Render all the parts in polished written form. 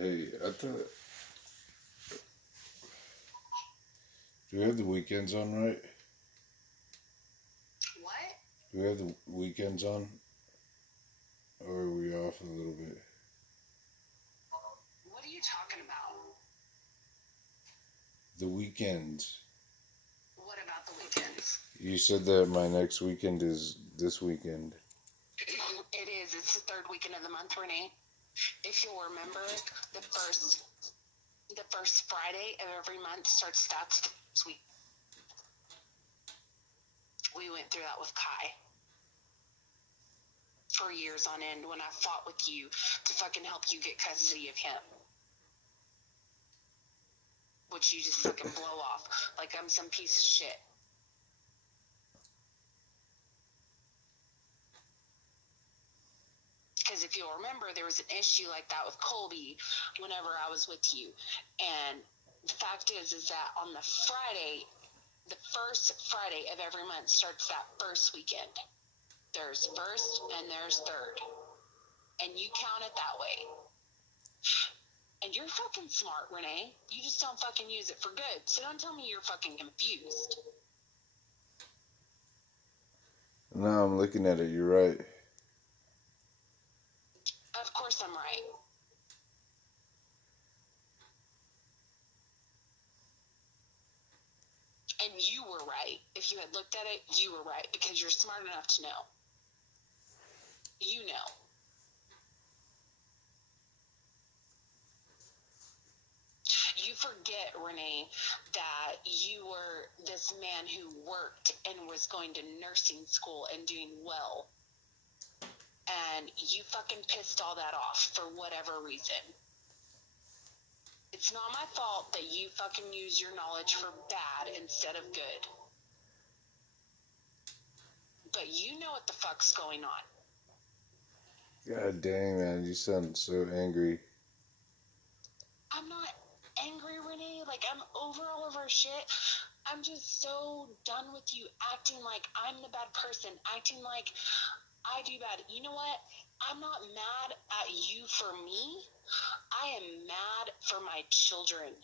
Hey, I thought, do we have the weekends on right? What? Do we have the weekends on? Or are we off a little bit? What are you talking about? The weekends. What about the weekends? You said that my next weekend is this weekend. It is. It's the third weekend of the month, Renee. If you'll remember, the first the first Friday of every month starts Stats Week. We went through that with Kai for years on end when I fought with you to fucking help you get custody of him. Which you just fucking blow off like I'm some piece of shit. Because if you'll remember, there was an issue like that with Colby whenever I was with you. And the fact is that on the Friday, the first Friday of every month starts that first weekend. There's first and there's third. And you count it that way. And you're fucking smart, Renee. You just don't fucking use it for good. So don't tell me you're fucking confused. No, I'm looking at it. You're right. Of course I'm right. And you were right. If you had looked at it, you were right because you're smart enough to know. You know. You forget, Renee, that you were this man who worked and was going to nursing school and doing well. And you fucking pissed all that off for whatever reason. It's not my fault that you fucking use your knowledge for bad instead of good. But you know what the fuck's going on. God dang, man. You sound so angry. I'm not angry, Renee. Like, I'm over all of our shit. I'm just so done with you acting like I'm the bad person, acting like I do bad. You know what? I'm not mad at you for me. I am mad for my children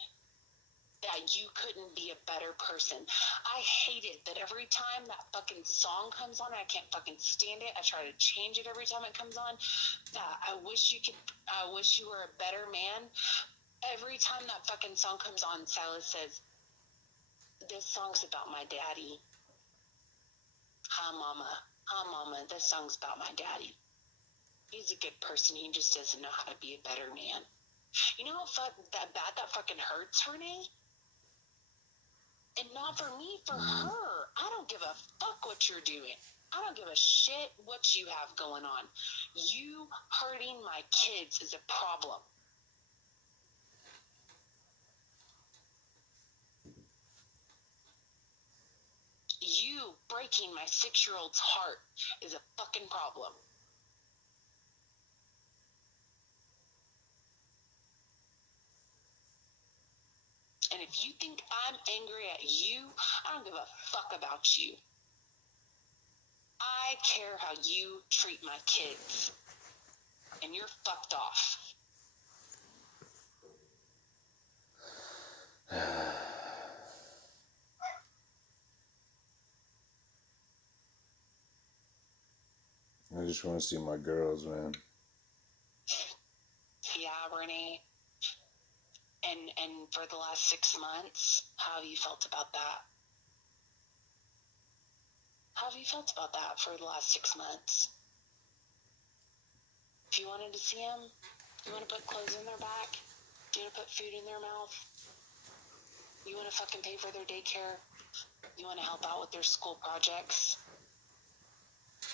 that you couldn't be a better person. I hate it that every time that fucking song comes on, I can't fucking stand it. I try to change it every time it comes on. I wish you were a better man. Every time that fucking song comes on, Silas says, this song's about my daddy. Hi, mama, this song's about my daddy. He's a good person. He just doesn't know how to be a better man. You know how bad that fucking hurts, Renee? And not for me, for her. I don't give a fuck what you're doing. I don't give a shit what you have going on. You hurting my kids is a problem. You breaking my 6-year-old's heart is a fucking problem. And if you think I'm angry at you, I don't give a fuck about you. I care how you treat my kids. And you're fucked off. I just want to see my girls, man. Yeah, Renee. And for the last 6 months, how have you felt about that? How have you felt about that for the last 6 months? If you wanted to see them, you want to put clothes in their back? You want to put food in their mouth? You want to fucking pay for their daycare? You want to help out with their school projects?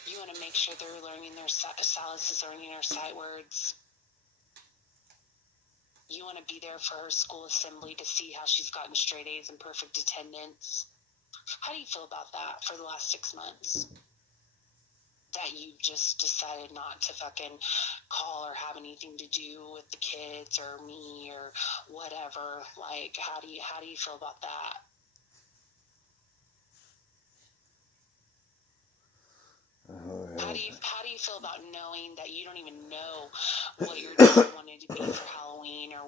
You want to make sure they're learning Silas is learning her sight words? You want to be there for her school assembly to see how she's gotten straight A's and perfect attendance? How do you feel about that for the last 6 months? That you just decided not to fucking call or have anything to do with the kids or me or whatever. Like, how do you feel about that? Oh, yeah. How do you feel about knowing that you don't even know what your daughter wanted to be for Halloween or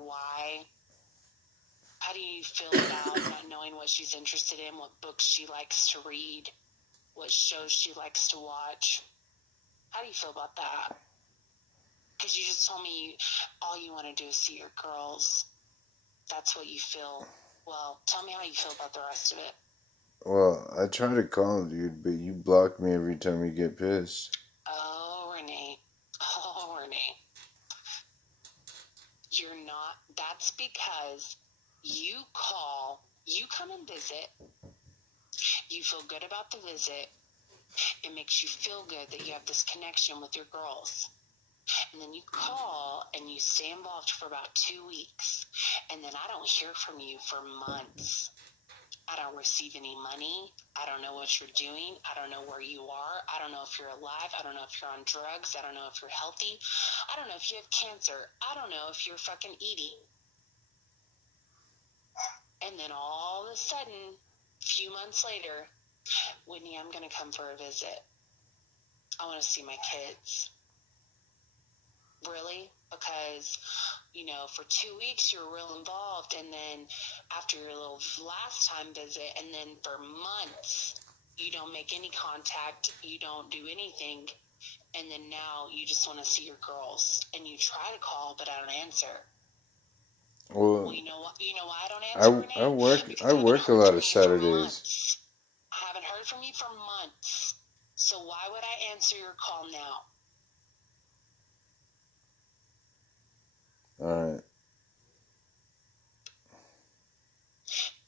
How do you feel about not knowing what she's interested in, what books she likes to read, what shows she likes to watch? How do you feel about that? Because you just told me all you want to do is see your girls. That's what you feel. Well, tell me how you feel about the rest of it. Well, I try to call, dude, but you block me every time you get pissed. Oh, Renee. Oh, Renee. You're not. That's because you call, you come and visit, you feel good about the visit, it makes you feel good that you have this connection with your girls. And then you call and you stay involved for about 2 weeks. And then I don't hear from you for months. I don't receive any money. I don't know what you're doing. I don't know where you are. I don't know if you're alive. I don't know if you're on drugs. I don't know if you're healthy. I don't know if you have cancer. I don't know if you're fucking eating. And then all of a sudden, a few months later, Whitney, I'm going to come for a visit. I want to see my kids. Really? Because, for 2 weeks you're real involved, and then after your little last time visit, and then for months you don't make any contact, you don't do anything, and then now you just want to see your girls, and you try to call, but I don't answer. Well, you know why I don't answer, Renee? Because I work a lot of Saturdays. I haven't heard from you for months. So why would I answer your call now? Alright.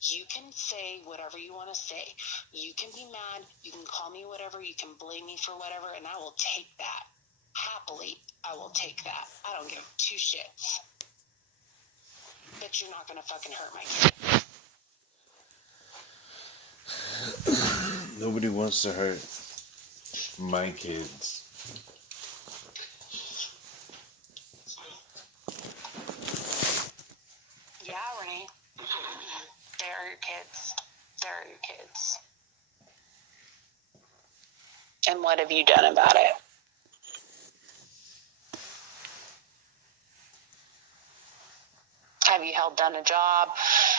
You can say whatever you want to say. You can be mad. You can call me whatever. You can blame me for whatever, and I will take that. Happily, I will take that. I don't give two shits. But you're not going to fucking hurt my kid. Nobody wants to hurt my kids. Yeah, Renee. They are your kids. They're your kids. And what have you done about it? Have you held down a job?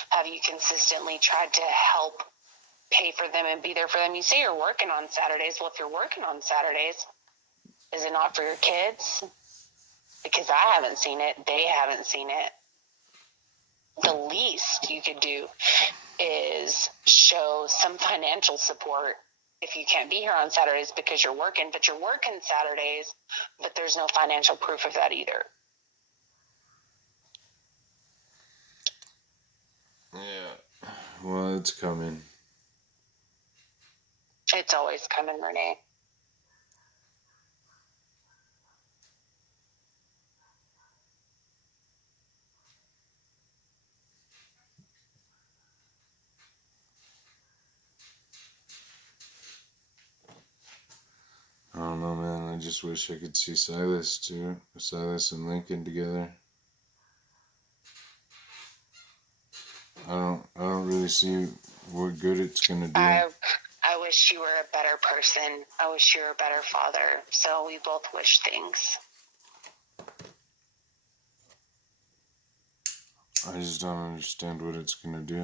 Have you consistently tried to help pay for them and be there for them? You say you're working on Saturdays. Well, if you're working on Saturdays, is it not for your kids? Because I haven't seen it. They haven't seen it. The least you could do is show some financial support if you can't be here on Saturdays because you're working, but you're working Saturdays, but there's no financial proof of that either. Yeah. Well, it's coming. It's always coming, Renee. I don't know, man. I just wish I could see Silas and Lincoln together. I don't really see what good it's gonna do. I wish you were a better person. I wish you were a better father. So we both wish things. I just don't understand what it's gonna do.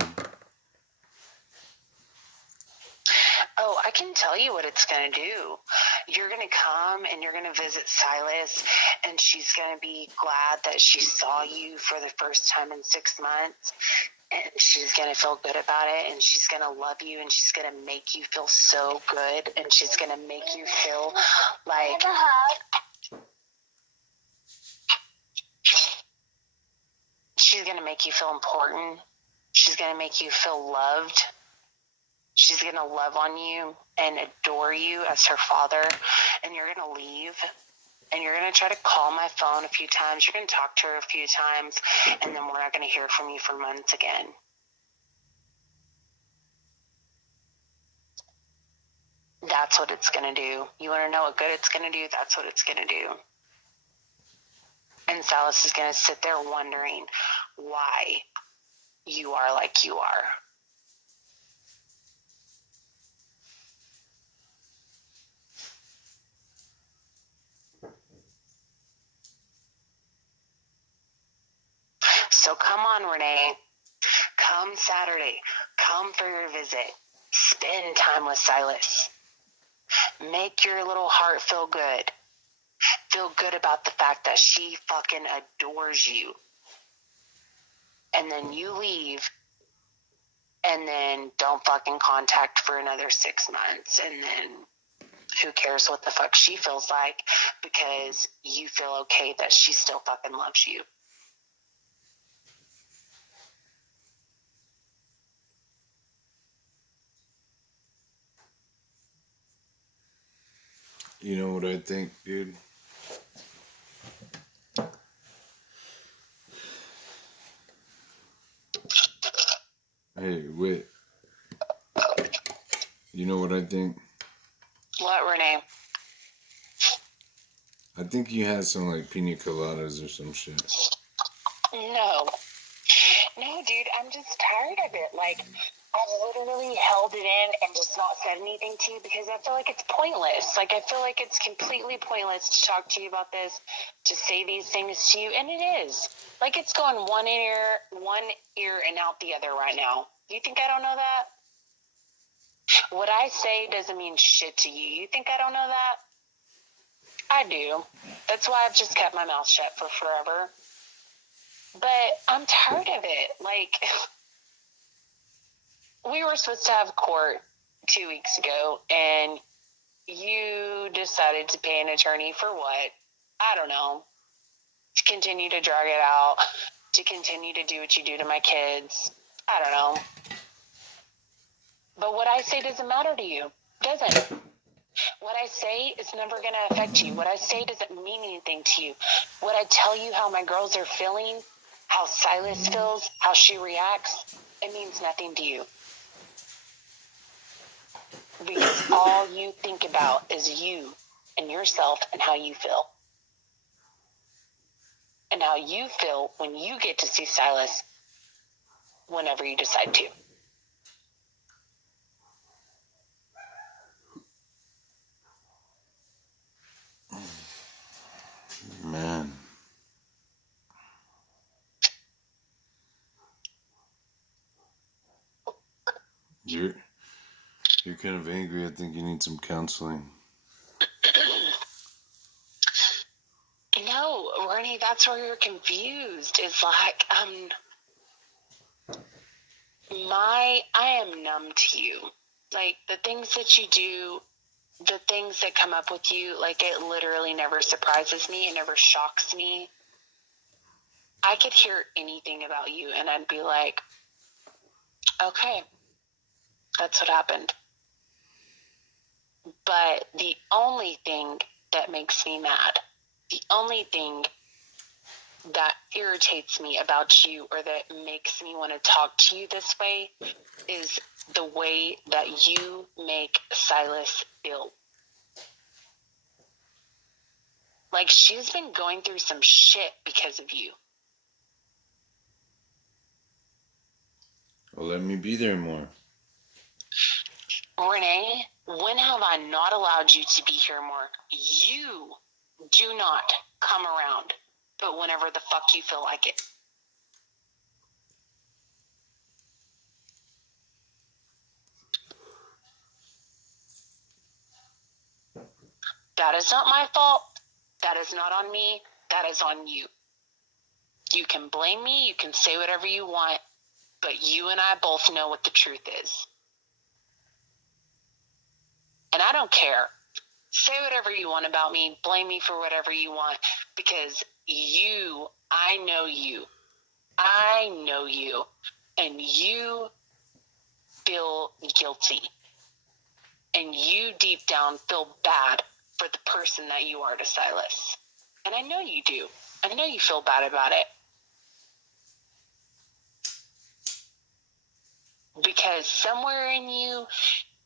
Oh, I can tell you what it's going to do. You're going to come and you're going to visit Silas, and she's going to be glad that she saw you for the first time in 6 months, and she's going to feel good about it, and she's going to love you, and she's going to make you feel so good, and she's going to make you feel like... She's going to make you feel important. She's going to make you feel loved. She's going to love on you and adore you as her father, and you're going to leave, and you're going to try to call my phone a few times. You're going to talk to her a few times, and then we're not going to hear from you for months again. That's what it's going to do. You want to know what good it's going to do? That's what it's going to do. And Silas is going to sit there wondering why you are like you are. So come on, Renee. come Saturday, come for your visit. Spend time with Silas. Make your little heart feel good. Feel good about the fact that she fucking adores you. And then you leave, and then don't fucking contact for another 6 months, and then who cares what the fuck she feels like, because you feel okay that she still fucking loves you. You know what I think, dude? Hey, wait. You know what I think? What, Renee? I think you had some, like, pina coladas or some shit. No. No, dude, I'm just tired of it. Like, I've literally held it in and just not said anything to you because I feel like it's pointless. Like, I feel like it's completely pointless to talk to you about this, to say these things to you, and it is. Like, it's going one ear and out the other right now. You think I don't know that? What I say doesn't mean shit to you. You think I don't know that? I do. That's why I've just kept my mouth shut for forever. But I'm tired of it. Like, we were supposed to have court 2 weeks ago, and you decided to pay an attorney for what? I don't know. To continue to drag it out, to continue to do what you do to my kids. I don't know. But what I say doesn't matter to you. It doesn't. What I say is never going to affect you. What I say doesn't mean anything to you. What I tell you how my girls are feeling, how Silas feels, how she reacts, it means nothing to you. Because all you think about is you and yourself and how you feel. And how you feel when you get to see Silas whenever you decide to. Man. You're kind of angry. I think you need some counseling. No, Rennie, that's where you're confused. It's like, I am numb to you. Like, the things that you do, the things that come up with you, like, it literally never surprises me. It never shocks me. I could hear anything about you, and I'd be like, okay, that's what happened. But the only thing that makes me mad, the only thing that irritates me about you or that makes me want to talk to you this way is the way that you make Silas feel. Like, she's been going through some shit because of you. Well, let me be there more. Renee, when have I not allowed you to be here more? You do not come around, but whenever the fuck you feel like it. That is not my fault. That is not on me. That is on you. You can blame me. You can say whatever you want. But you and I both know what the truth is. And I don't care. Say whatever you want about me. Blame me for whatever you want. Because I know you. I know you. And you feel guilty. And you deep down feel bad for the person that you are to Silas. And I know you do. I know you feel bad about it. Because somewhere in you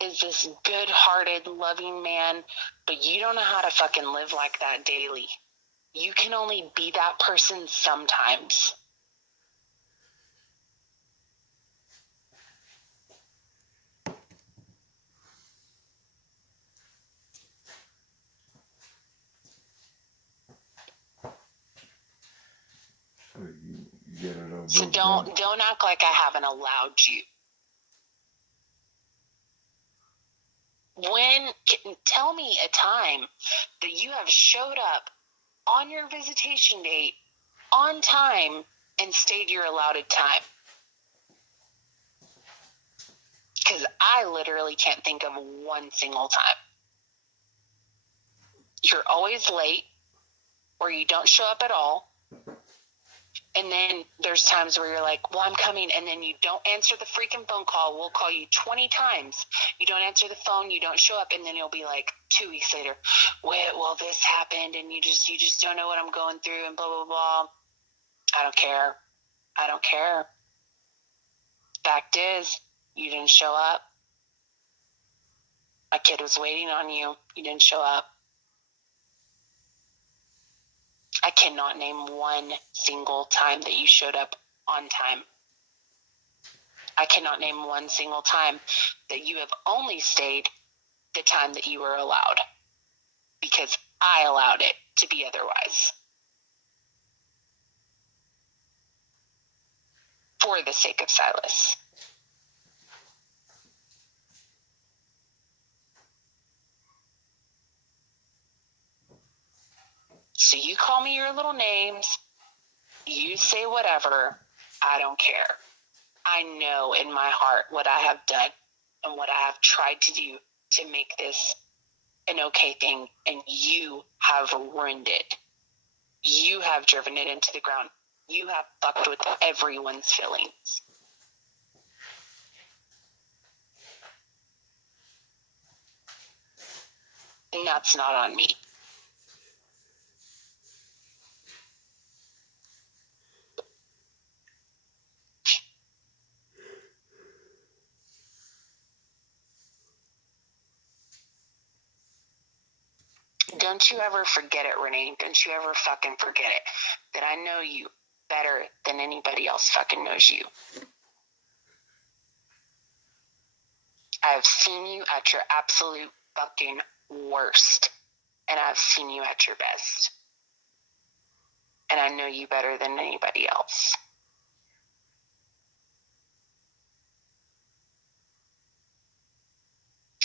is this good-hearted, loving man, but you don't know how to fucking live like that daily. You can only be that person sometimes. You get it all So broke down. don't act like I haven't allowed you. Tell me a time that you have showed up on your visitation date on time and stayed your allotted time. Because I literally can't think of one single time. You're always late, or you don't show up at all. And then there's times where you're like, well, I'm coming, and then you don't answer the freaking phone call. We'll call you 20 times. You don't answer the phone, you don't show up, and then you'll be like 2 weeks later, well, this happened, and you just don't know what I'm going through, and blah, blah, blah. I don't care. I don't care. Fact is, you didn't show up. My kid was waiting on you. You didn't show up. I cannot name one single time that you showed up on time. I cannot name one single time that you have only stayed the time that you were allowed, because I allowed it to be otherwise. For the sake of Silas. So you call me your little names, you say whatever, I don't care. I know in my heart what I have done and what I have tried to do to make this an okay thing, and you have ruined it. You have driven it into the ground. You have fucked with everyone's feelings. And that's not on me. Don't you ever forget it, Renee. Don't you ever fucking forget it. That I know you better than anybody else fucking knows you. I have seen you at your absolute fucking worst. And I've seen you at your best. And I know you better than anybody else.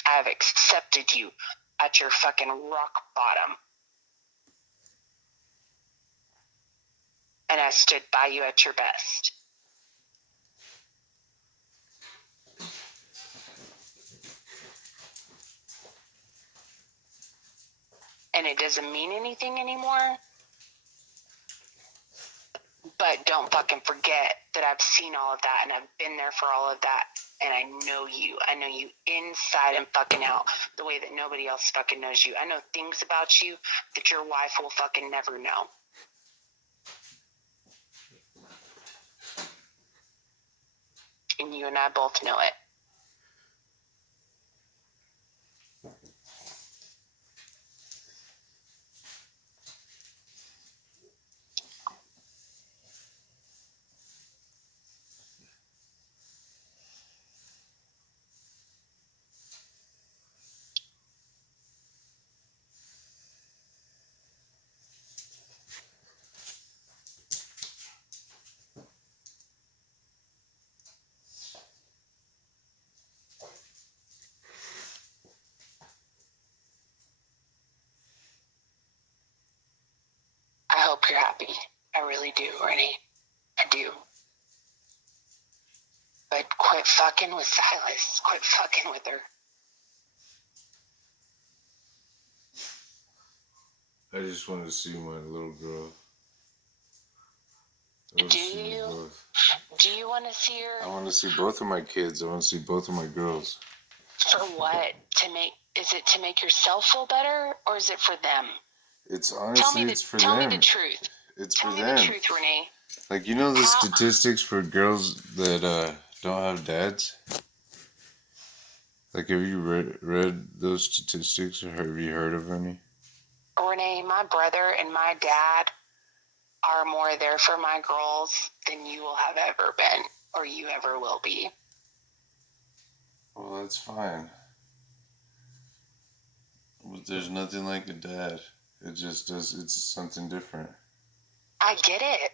I have accepted you at your fucking rock bottom. And I stood by you at your best. And it doesn't mean anything anymore. But don't fucking forget that I've seen all of that, and I've been there for all of that. And I know you. I know you inside and fucking out the way that nobody else fucking knows you. I know things about you that your wife will fucking never know. And you and I both know it. I hope you're happy. I really do, Rennie. I do. But quit fucking with Silas. Quit fucking with her. I just want to see my little girl. Do you? Do you want to see her? I want to see both of my kids. I want to see both of my girls. For what? Is it to make yourself feel better, or is it for them? It's honestly, it's for them. Tell me the truth. It's for them. Tell me the truth, Renee. Like, you know the statistics for girls that don't have dads? Like, have you read those statistics, or have you heard of any? Renee, my brother and my dad are more there for my girls than you will have ever been, or you ever will be. Well, that's fine. But there's nothing like a dad. It just does, it's something different. I get it.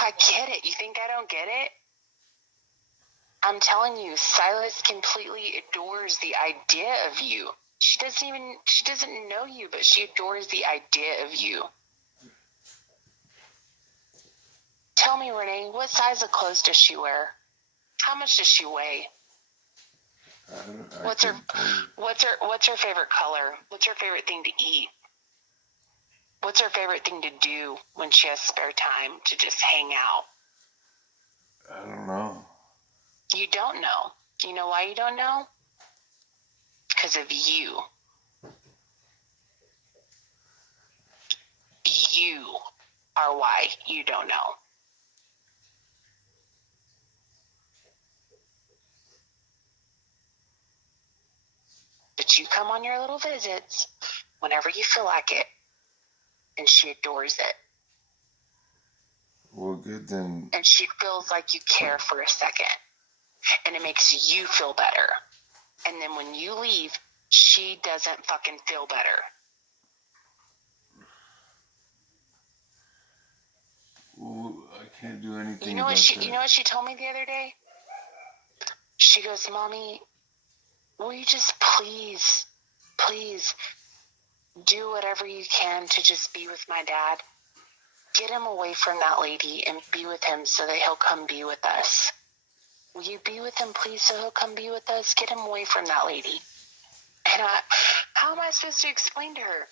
I get it. You think I don't get it? I'm telling you, Silas completely adores the idea of you. She doesn't know you, but she adores the idea of you. Tell me, Renee, what size of clothes does she wear? How much does she weigh? What's her favorite color? What's her favorite thing to eat? What's her favorite thing to do when she has spare time to just hang out? I don't know. You don't know. You know why you don't know? Because of you. You are why you don't know. But you come on your little visits whenever you feel like it, and she adores it. Well, good then. And she feels like you care for a second, and it makes you feel better. And then when you leave, she doesn't fucking feel better. Well, I can't do anything. You know what she told me the other day? She goes, Mommy, will you just please do whatever you can to just be with my dad? Get him away from that lady and be with him so that he'll come be with us. Will you be with him, please, so he'll come be with us? Get him away from that lady. And how am I supposed to explain to her?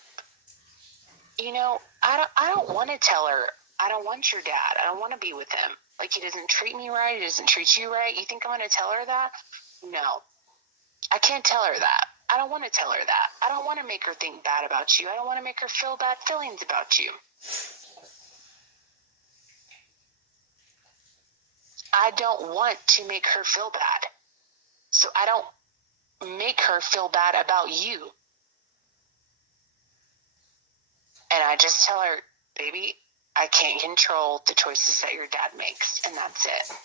You know, I don't want to tell her, I don't want your dad. I don't want to be with him. Like, he doesn't treat me right. He doesn't treat you right. You think I'm going to tell her that? No. I can't tell her that. I don't want to tell her that. I don't want to make her think bad about you. I don't want to make her feel bad feelings about you. I don't want to make her feel bad. So I don't make her feel bad about you. And I just tell her, baby, I can't control the choices that your dad makes, and that's it.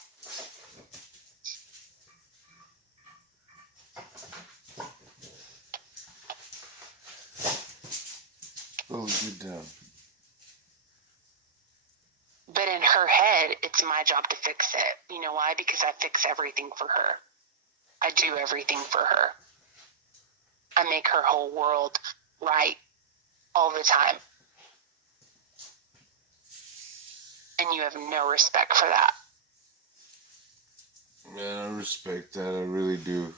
Oh, good down. But in her head, it's my job to fix it. You know why? Because I fix everything for her. I do everything for her. I make her whole world right all the time. And you have no respect for that. Man, I respect that. I really do.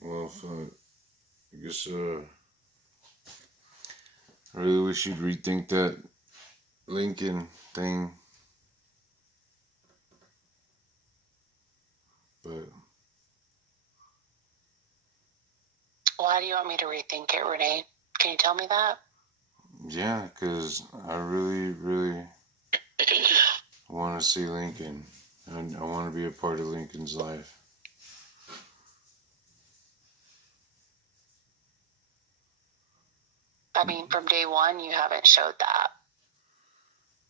Well, I guess, I really wish you'd rethink that Lincoln thing. But Why do you want me to rethink it, Renee? Can you tell me that? yeah, because I really, really want to see Lincoln. And I want to be a part of Lincoln's life. I mean, from day one, you haven't showed that.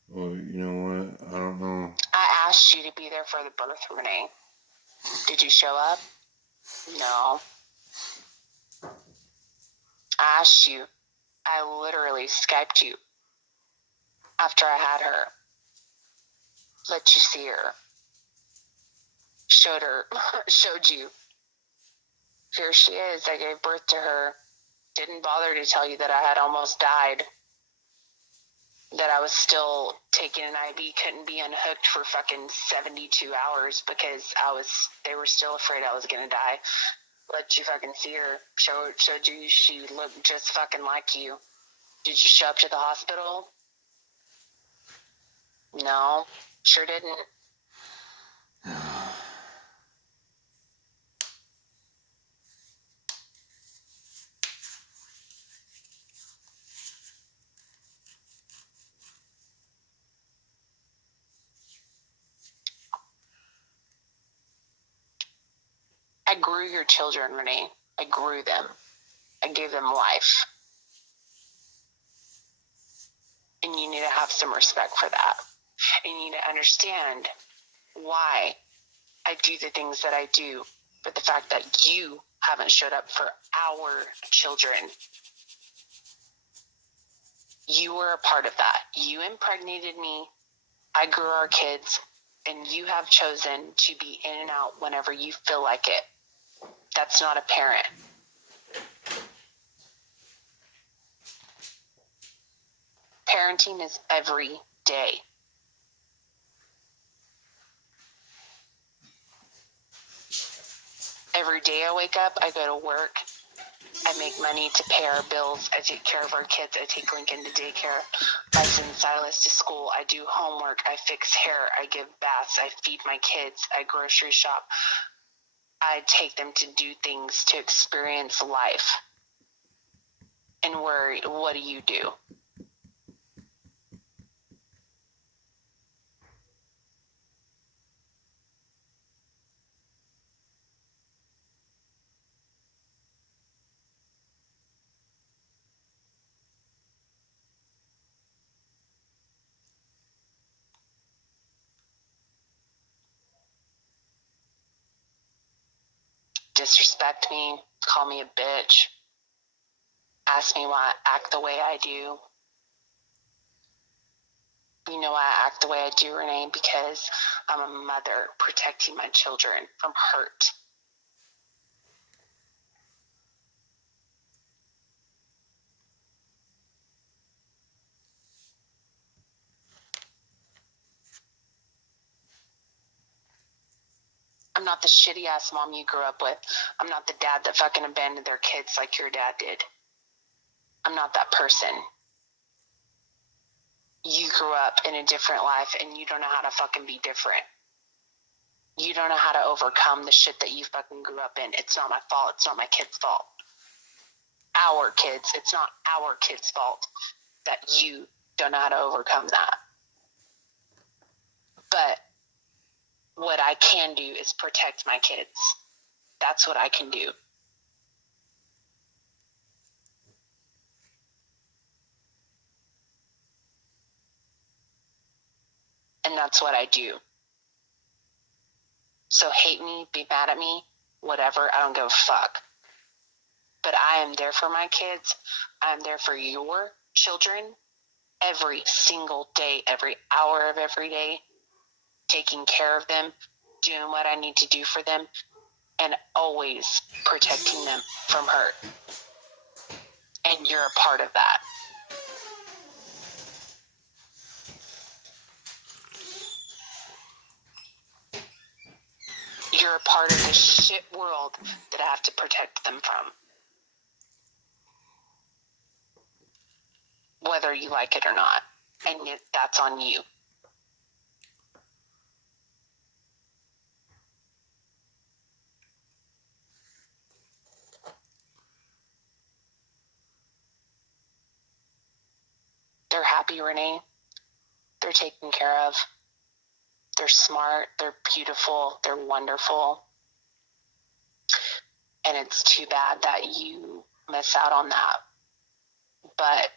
Well, you know what? I don't know. I asked you to be there for the birth, Renee. Did you show up? No. I asked you. I literally Skyped you after I had her. Let you see her. Showed you. Here she is. I gave birth to her. Didn't bother to tell you that I had almost died. that I was still taking an IV, couldn't be unhooked for fucking 72 hours because they were still afraid I was going to die. Let you fucking see her. Showed you she looked just fucking like you. Did you show up to the hospital? No, sure didn't. I grew your children, Renee. I grew them. I gave them life. And you need to have some respect for that. And you need to understand why I do the things that I do, for the fact that you haven't showed up for our children. You were a part of that. You impregnated me. I grew our kids, and you have chosen to be in and out whenever you feel like it. That's not a parent. Parenting is every day. Every day I wake up, I go to work. I make money to pay our bills. I take care of our kids. I take Lincoln to daycare. I send Silas to school. I do homework. I fix hair. I give baths. I feed my kids. I grocery shop. I take them to do things to experience life. And what do you do? Disrespect me, call me a bitch, ask me why I act the way I do. You know why I act the way I do, Renee? Because I'm a mother protecting my children from hurt. I'm not the shitty ass mom you grew up with. I'm not the dad that fucking abandoned their kids like your dad did. I'm not that person. You grew up in a different life and you don't know how to fucking be different. You don't know how to overcome the shit that you fucking grew up in. It's not my fault. It's not my kid's fault. Our kids. It's not our kids' fault that you don't know how to overcome that. But what I can do is protect my kids. That's what I can do. And that's what I do. So hate me, be mad at me, whatever, I don't give a fuck. But I am there for my kids. I'm there for your children every single day, every hour of every day, taking care of them, doing what I need to do for them, and always protecting them from hurt. And you're a part of that. You're a part of this shit world that I have to protect them from. Whether you like it or not. And that's on you. They're happy, Renee. They're taken care of. They're smart. They're beautiful. They're wonderful. And it's too bad that you miss out on that. But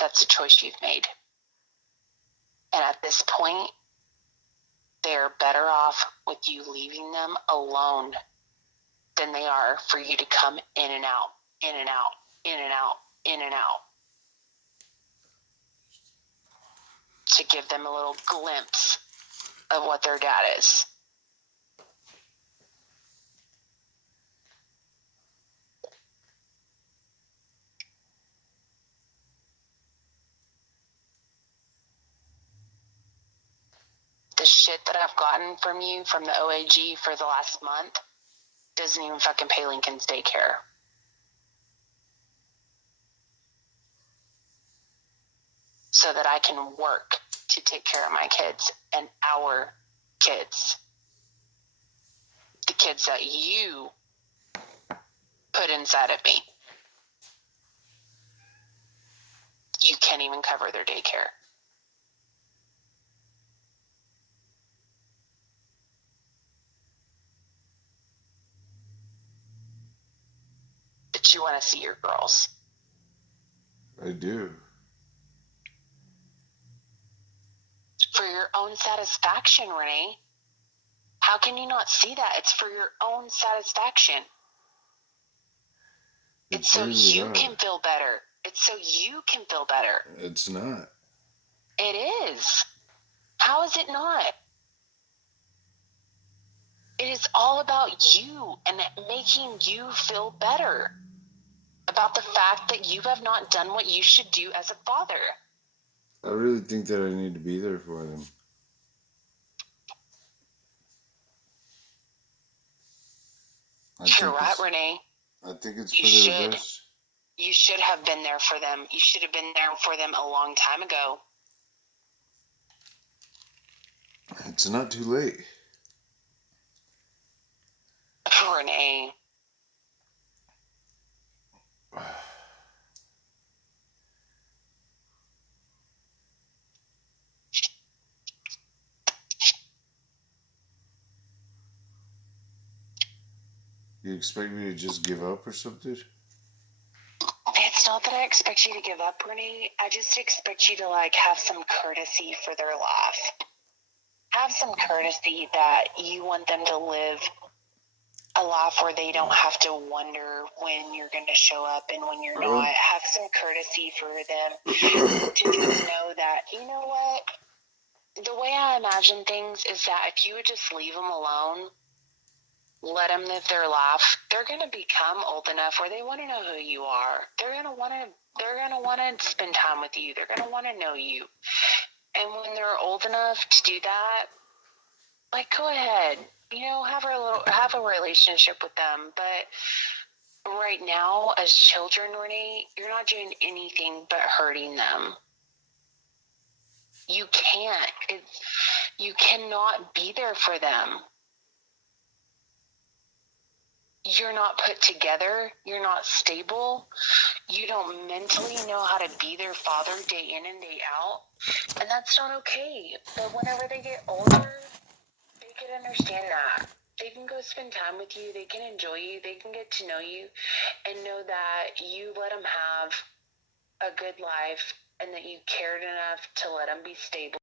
that's a choice you've made. And at this point, they're better off with you leaving them alone than they are for you to come in and out, in and out, in and out, in and out. To give them a little glimpse of what their dad is. shit that I've gotten from you from the OAG for the last month doesn't even fucking pay Lincoln's daycare. So that I can work to take care of my kids and our kids. The kids that you put inside of me. You can't even cover their daycare. But you want to see your girls. I do. For your own satisfaction, Renee. How can you not see that? It's for your own satisfaction. It's so you can feel better. It's so you can feel better. It's not. It is. How is it not? It is all about you and making you feel better about the fact that you have not done what you should do as a father. I really think that I need to be there for them. You're right, Renee. I think it's for their best. You should have been there for them. You should have been there for them a long time ago. It's not too late. Renee. You expect me to just give up or something? It's not that I expect you to give up, Renee. I just expect you to, like, have some courtesy for their life. Have some courtesy that you want them to live a life where they don't have to wonder when you're going to show up and when you're not. Have some courtesy for them to just know that, you know what? The way I imagine things is that if you would just leave them alone, let them live their life, they're going to become old enough where they want to know who you are. They're going to want to spend time with you. They're going to want to know you. And when they're old enough to do that, like, go ahead, have a relationship with them. But right now, as children, Renee, you're not doing anything but hurting them. You can't. You cannot be there for them. You're not put together. You're not stable. You don't mentally know how to be their father day in and day out. And that's not okay. But whenever they get older, they can understand that. They can go spend time with you. They can enjoy you. They can get to know you and know that you let them have a good life and that you cared enough to let them be stable.